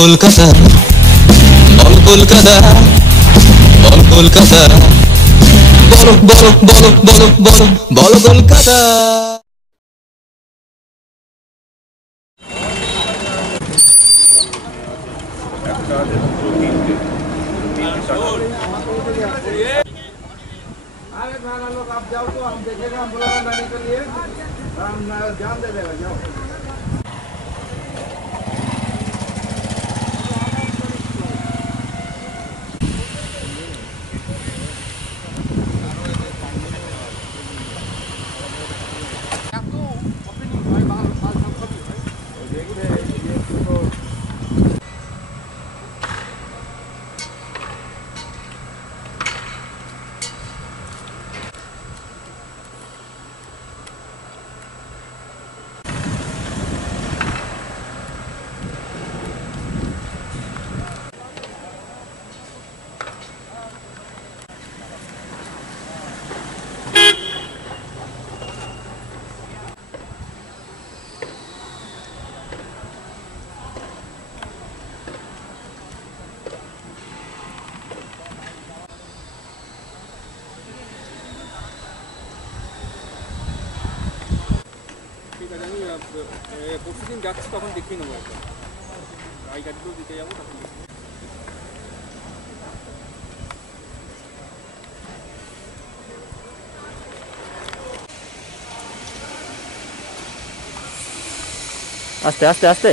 কলকাতা, বল কলকাতা, বল কলকাতা, বলো বলো বলো বলো বলো বলো কলকাতা। अरे खाना लोग आप जाओ तो हम देखेगा, हम बोला जाने के लिए हम जान दे देगा, जाओ। পরশুদিন যাচ্ছি তখন দেখিয়ে নেবো একটা আই কার্ডগুলো দিতে যাবো তখন। আস্তে আস্তে আস্তে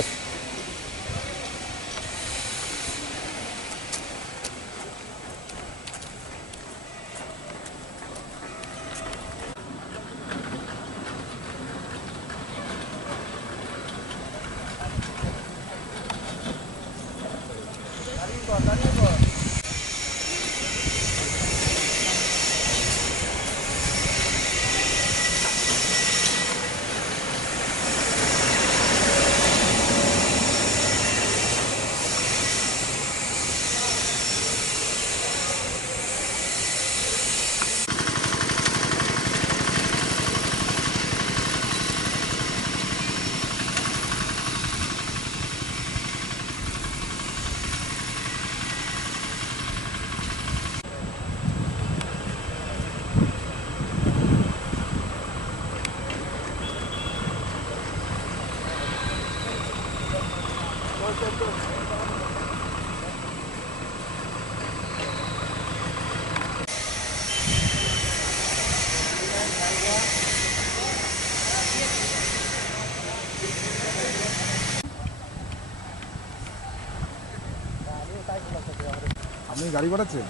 আপনি গাড়ি পাঠাচ্ছেন?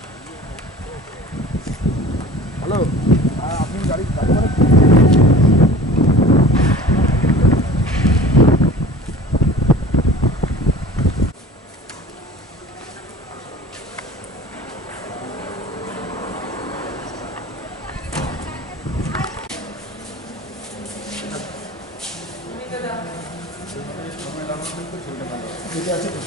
হ্যালো, আপনি গাড়ি পাঠাচ্ছেন? আছে তো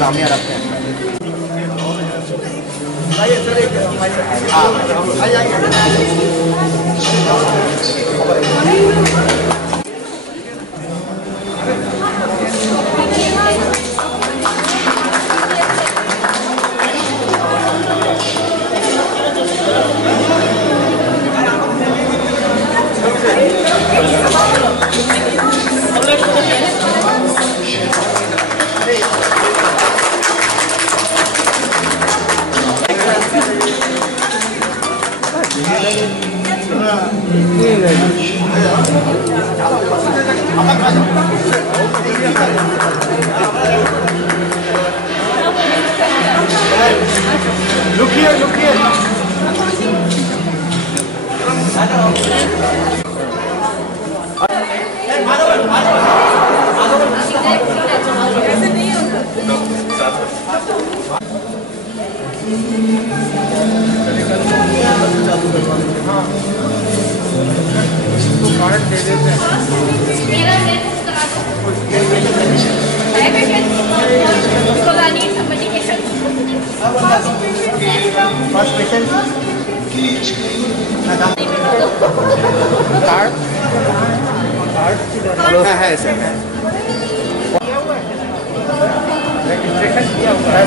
नाम याद रखते हैं।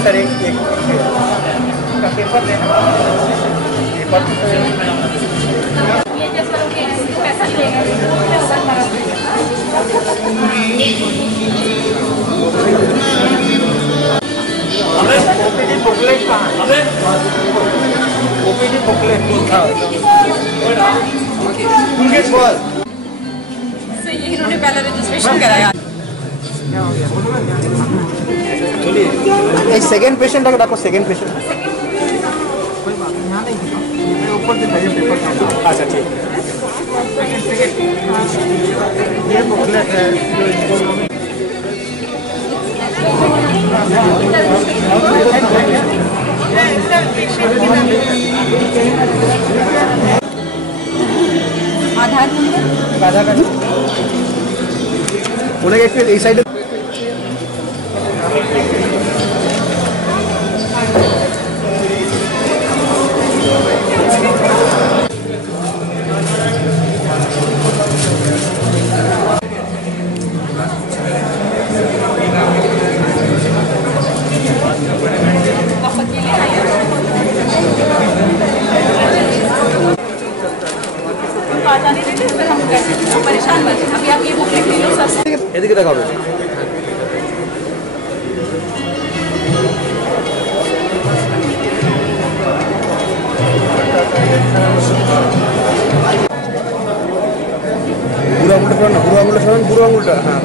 सर एक का पेपर देना ये जैसा पैसा ओपीडी बुकलेट कहाँ है? ओपीडी बुकलेट ये इन्होंने पहले रजिस्ट्रेशन कराया। चलिए एक सेकंड पेशेंट अगर आपको सेकंड पेशेंट ऊपर दिखाइए पेपर। अच्छा ठीक ये बुकलेट है आधार कार्ड उन्हें एक साइड परेशान मत अभी आप ये बुक लिख लो सर এদিকে দেখাবে বুড়ো আঙুলটা সরান না বুড়ো আঙুলটা সরান বুড়ো আঙুলটা হ্যাঁ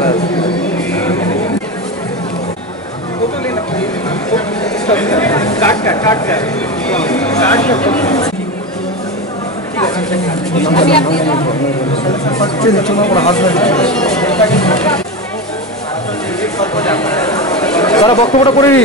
अभी आप ये তারা বক্তব্যটা করে নি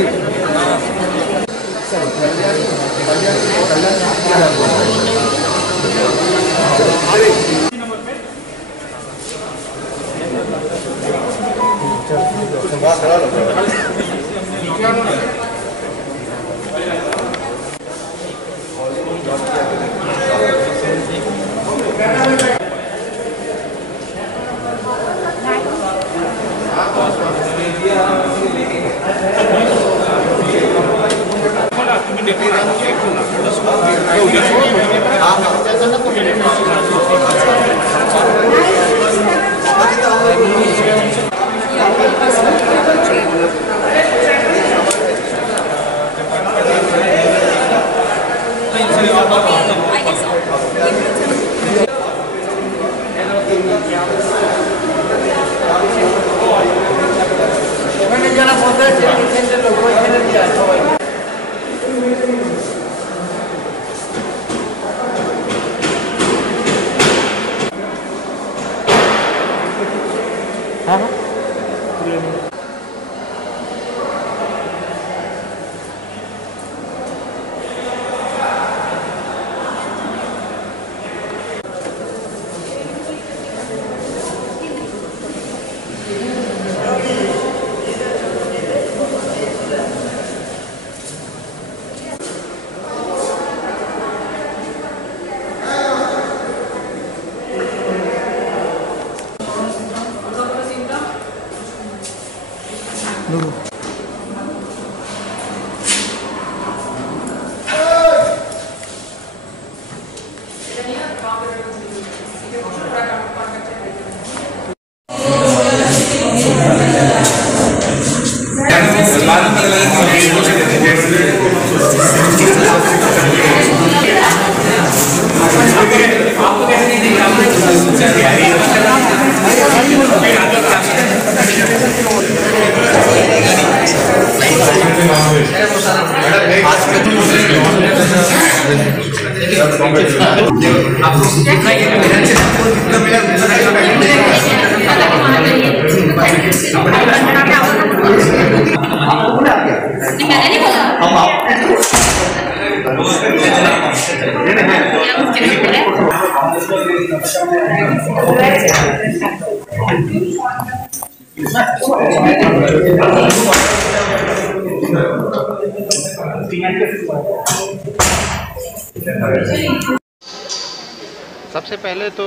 सबसे पहले तो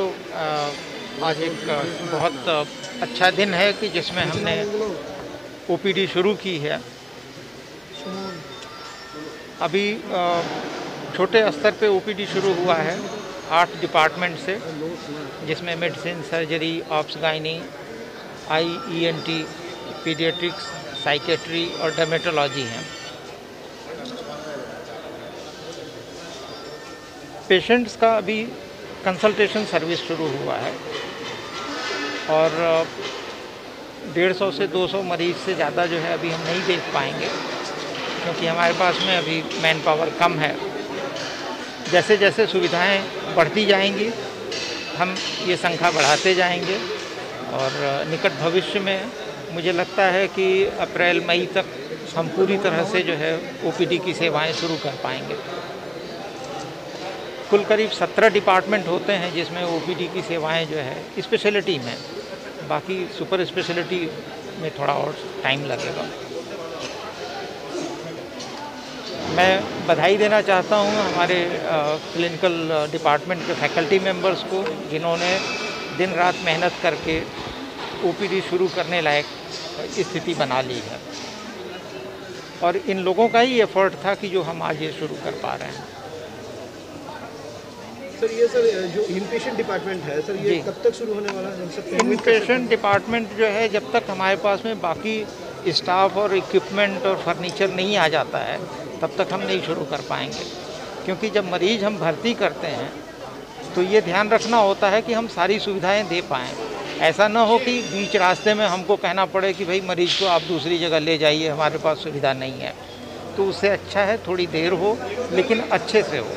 आज एक बहुत अच्छा दिन है कि जिसमें हमने ओपीडी शुरू की है। अभी छोटे स्तर पे ओपीडी शुरू हुआ है 8 डिपार्टमेंट से, जिसमें medicine, surgery, ops gynae, ENT, paediatrics, psychiatry और डर्मेटोलॉजी हैं। पेशेंट्स का अभी कंसल्टेशन सर्विस शुरू हुआ है और 150 से 200 मरीज से ज़्यादा जो है अभी हम नहीं देख पाएंगे, क्योंकि हमारे पास में अभी मैन पावर कम है। जैसे जैसे सुविधाएं बढ़ती जाएंगी हम ये संख्या बढ़ाते जाएंगे और निकट भविष्य में मुझे लगता है कि अप्रैल मई तक हम पूरी तरह से जो है ओपीडी की सेवाएं शुरू कर पाएंगे। कुल करीब 17 डिपार्टमेंट होते हैं जिसमें ओपीडी की सेवाएं जो है स्पेशलिटी में, बाकी सुपर स्पेशलिटी में थोड़ा और टाइम लगेगा। मैं बधाई देना चाहता हूं हमारे क्लिनिकल डिपार्टमेंट के फैकल्टी मेंबर्स को, जिन्होंने दिन रात मेहनत करके ओपीडी शुरू करने लायक स्थिति बना ली है। और इन लोगों का ही एफर्ट था कि जो हम आज ये शुरू कर पा रहे हैं। सर ये जो इनपेशेंट डिपार्टमेंट है सर, ये कब तक शुरू होने वाला है? इनपेशेंट डिपार्टमेंट जो है जब तक हमारे पास में बाकी स्टाफ और इक्विपमेंट और फर्नीचर नहीं आ जाता है तब तक हम नहीं शुरू कर पाएंगे, क्योंकि जब मरीज़ हम भर्ती करते हैं तो ये ध्यान रखना होता है कि हम सारी सुविधाएं दे पाएँ। ऐसा ना हो कि बीच रास्ते में हमको कहना पड़े कि भाई मरीज़ को आप दूसरी जगह ले जाइए, हमारे पास सुविधा नहीं है। तो उससे अच्छा है थोड़ी देर हो लेकिन अच्छे से हो,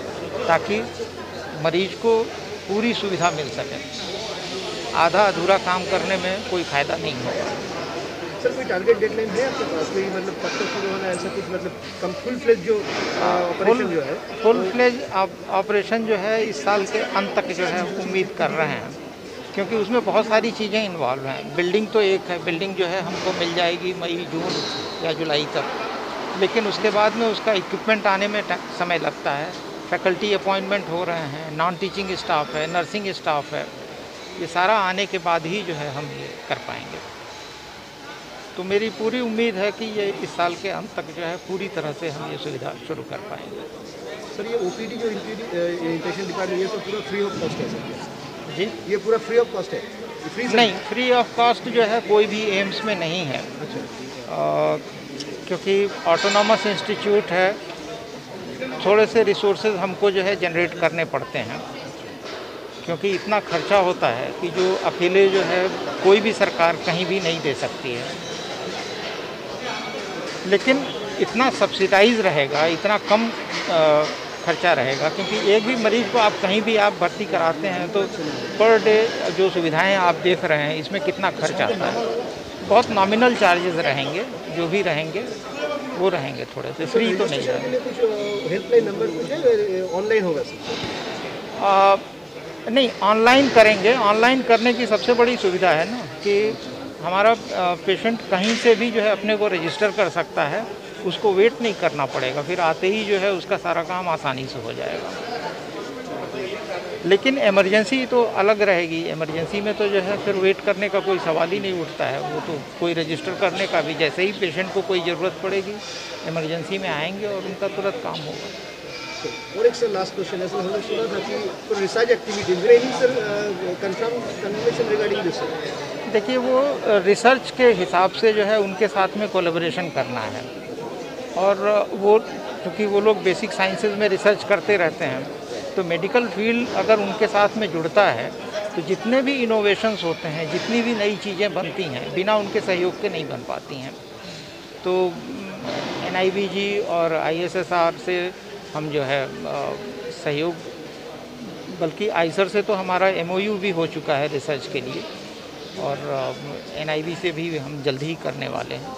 ताकि मरीज को पूरी सुविधा मिल सके। आधा अधूरा काम करने में कोई फ़ायदा नहीं होगा। सर कोई टारगेट डेडलाइन है आपके पास? कोई मतलब कब तक शुरू होना है ऐसा कुछ, मतलब कम फुल फ्लेज जो ऑपरेशन जो है? फुल फ्लेज ऑपरेशन जो है इस साल के अंत तक जो है उम्मीद कर रहे हैं, क्योंकि उसमें बहुत सारी चीज़ें इन्वॉल्व हैं। बिल्डिंग तो एक है, बिल्डिंग जो है हमको मिल जाएगी मई, जून या जुलाई तक, लेकिन उसके बाद में उसका इक्विपमेंट आने में समय लगता है। फैकल्टी अपॉइंटमेंट हो रहे हैं, नॉन टीचिंग स्टाफ है, नर्सिंग स्टाफ है, ये सारा आने के बाद ही जो है हम ये कर पाएंगे। तो मेरी पूरी उम्मीद है कि ये इस साल के अंत तक जो है पूरी तरह से हम ये सुविधा शुरू कर पाएंगे। सर ये ओपीडी जो इनपेशेंट डिपार्टमेंट, ये तो पूरा फ्री ऑफ कॉस्ट है सर? जी, ये पूरा फ्री ऑफ कॉस्ट है? फ्री नहीं, फ्री ऑफ कॉस्ट जो है कोई भी एम्स में नहीं है। अच्छा। क्योंकि ऑटोनॉमस इंस्टीट्यूट है, थोड़े से रिसोर्सेज हमको जो है जनरेट करने पड़ते हैं, क्योंकि इतना खर्चा होता है कि जो अकेले जो है कोई भी सरकार कहीं भी नहीं दे सकती है। लेकिन इतना सब्सिडाइज रहेगा, इतना कम खर्चा रहेगा, क्योंकि एक भी मरीज़ को आप कहीं भी आप भर्ती कराते हैं तो पर डे जो सुविधाएं आप देख रहे हैं इसमें कितना खर्च आता है। बहुत नॉमिनल चार्जेस रहेंगे, जो भी रहेंगे वो रहेंगे, थोड़े से फ्री तो नहीं रहेंगे। कुछ हेल्पलाइन नंबर कुछ है, ऑनलाइन होगा सर? नहीं, ऑनलाइन करेंगे। ऑनलाइन करने की सबसे बड़ी सुविधा है ना कि हमारा पेशेंट कहीं से भी जो है अपने को रजिस्टर कर सकता है, उसको वेट नहीं करना पड़ेगा, फिर आते ही जो है उसका सारा काम आसानी से हो जाएगा। लेकिन इमरजेंसी तो अलग रहेगी। इमरजेंसी में तो जो है फिर वेट करने का कोई सवाल ही नहीं उठता है। वो तो कोई रजिस्टर करने का भी, जैसे ही पेशेंट को कोई ज़रूरत पड़ेगी इमरजेंसी में आएंगे और उनका तुरंत काम होगा। और एक सर लास्ट क्वेश्चन है सर, हमने सुना था कि research activities sir confirmation regarding this. देखिए वो रिसर्च के हिसाब से जो है उनके साथ में कोलैबोरेशन करना है, और वो क्योंकि वो लोग बेसिक साइंसेज में रिसर्च करते रहते हैं, तो मेडिकल फील्ड अगर उनके साथ में जुड़ता है तो जितने भी इनोवेशंस होते हैं, जितनी भी नई चीज़ें बनती हैं, बिना उनके सहयोग के नहीं बन पाती हैं। तो NIBG और ISSR से हम जो है सहयोग, बल्कि आइसर से तो हमारा MOU भी हो चुका है रिसर्च के लिए, और NIB से भी हम जल्द ही करने वाले हैं।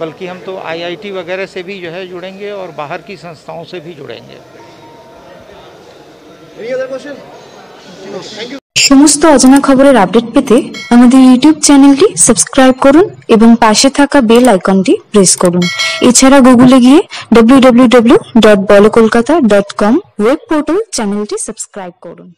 बल्कि हम तो IIT वगैरह से भी जो है जुड़ेंगे और बाहर की संस्थाओं से भी जुड़ेंगे। সমস্ত অজানা খবরের আপডেট পেতে আমাদের ইউটিউব চ্যানেলটি সাবস্ক্রাইব করুন এবং পাশে থাকা বেল আইকনটি প্রেস করুন। এছাড়া গুগলে গিয়ে www.bolokolkata.com ওয়েব পোর্টাল চ্যানেলটি সাবস্ক্রাইব করুন।